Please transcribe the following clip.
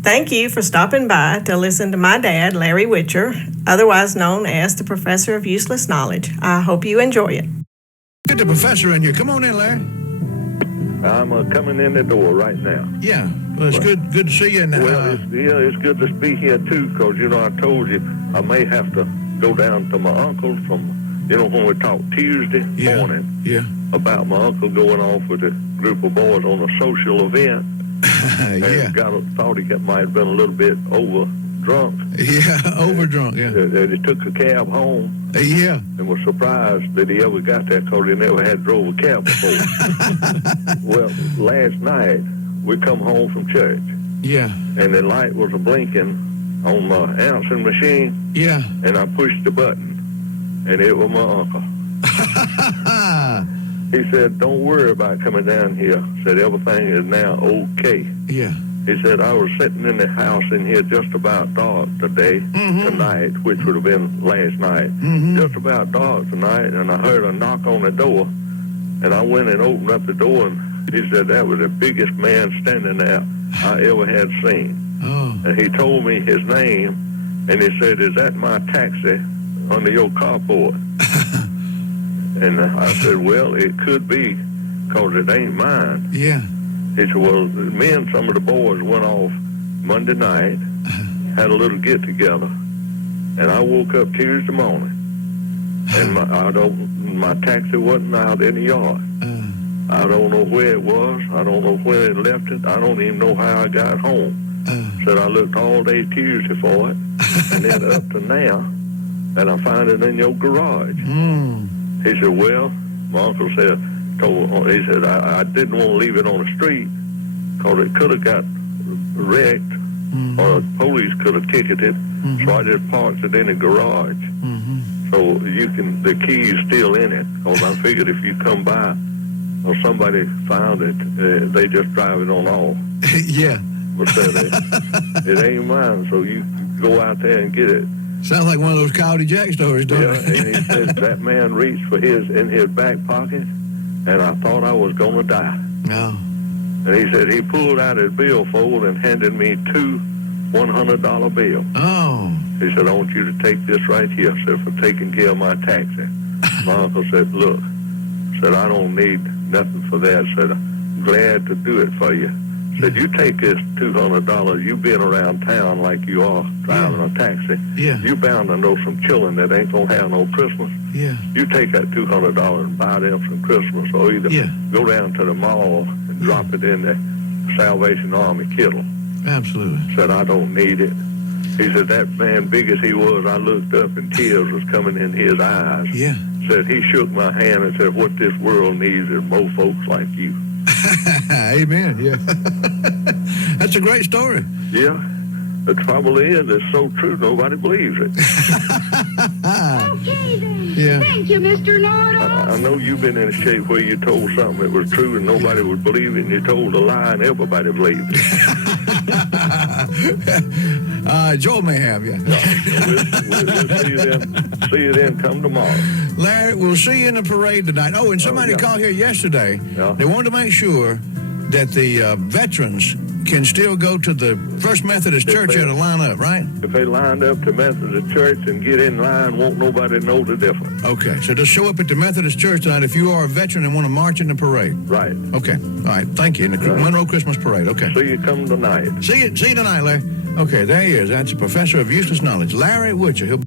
Thank you for stopping by to listen to my dad, Larry Witcher, otherwise known as the Professor of Useless Knowledge. I hope you enjoy it. Get the professor in here. Come on in, Larry. I'm coming in the door right now. Yeah, well, it's good to see you. It's good to be here, too, because, I told you I may have to go down to my uncle from, when we talked Tuesday morning about my uncle going off with a group of boys on a social event. And thought he might have been a little bit over-drunk. Yeah, over-drunk, yeah. And he took a cab home. And was surprised that he ever got there because he never had drove a cab before. Well, last night, we come home from church. Yeah. And the light was blinking on my answering machine. Yeah. And I pushed the button, and it was my uncle. He said, don't worry about coming down here. Said, everything is now okay. Yeah. He said, I was sitting in the house in here just about dark tonight, which would have been last night. Just about dark tonight, and I heard a knock on the door, and I went and opened up the door, and he said, that was the biggest man standing there I ever had seen. Oh. And he told me his name, and he said, is that my taxi under your carport? And I said, well, it could be, because it ain't mine. Yeah. He said, well, me and some of the boys went off Monday night, had a little get-together, and I woke up Tuesday morning, and my taxi wasn't out in the yard. I don't know where it was. I don't know where it left it. I don't even know how I got home. Said I looked all day Tuesday for it, and then up to now, and I found it in your garage. He said, well, my uncle said, I didn't want to leave it on the street because it could have got wrecked or the police could have ticketed. So I just parked it in the garage. So the key is still in it, because I figured if you come by or somebody found it, they just drive it on off. Yeah. But said it ain't mine, so you go out there and get it. Sounds like one of those Coyote Jack stories, don't it? And he said that man reached for in his back pocket, and I thought I was going to die. No. And he said he pulled out his billfold and handed me two $100 bills. Oh. He said, I want you to take this right here, said, for taking care of my taxi. My uncle said, look, said, I don't need nothing for that. Said, I'm glad to do it for you. Said, you take this $200, you being around town like you are, driving a taxi, you bound to know some children that ain't going to have no Christmas. Yeah. You take that $200 and buy them some Christmas, or either go down to the mall and drop it in the Salvation Army kittle. Absolutely. Said, I don't need it. He said, that man, big as he was, I looked up and tears was coming in his eyes. Yeah. Said, he shook my hand and said, what this world needs is more folks like you. Amen. Yeah. That's a great story. Yeah. The trouble is, it's so true, nobody believes it. Okay, then. Yeah. Thank you, Mr. Know-It-All. I know you've been in a shape where you told something that was true and nobody would believe it, and you told a lie and everybody believed it. Joel may have, We'll see you then come tomorrow. Larry, we'll see you in the parade tonight. Oh, and somebody called here yesterday. Yeah. They wanted to make sure that the veterans can still go to the First Methodist Church here to line up, right? If they lined up to Methodist Church and get in line, won't nobody know the difference. Okay, so just show up at the Methodist Church tonight if you are a veteran and want to march in the parade. Right. Okay, all right, thank you. In the Monroe Christmas Parade, okay. See you come tonight. See you tonight, Larry. Okay, there he is. That's a professor of useless knowledge, Larry Witcher. He'll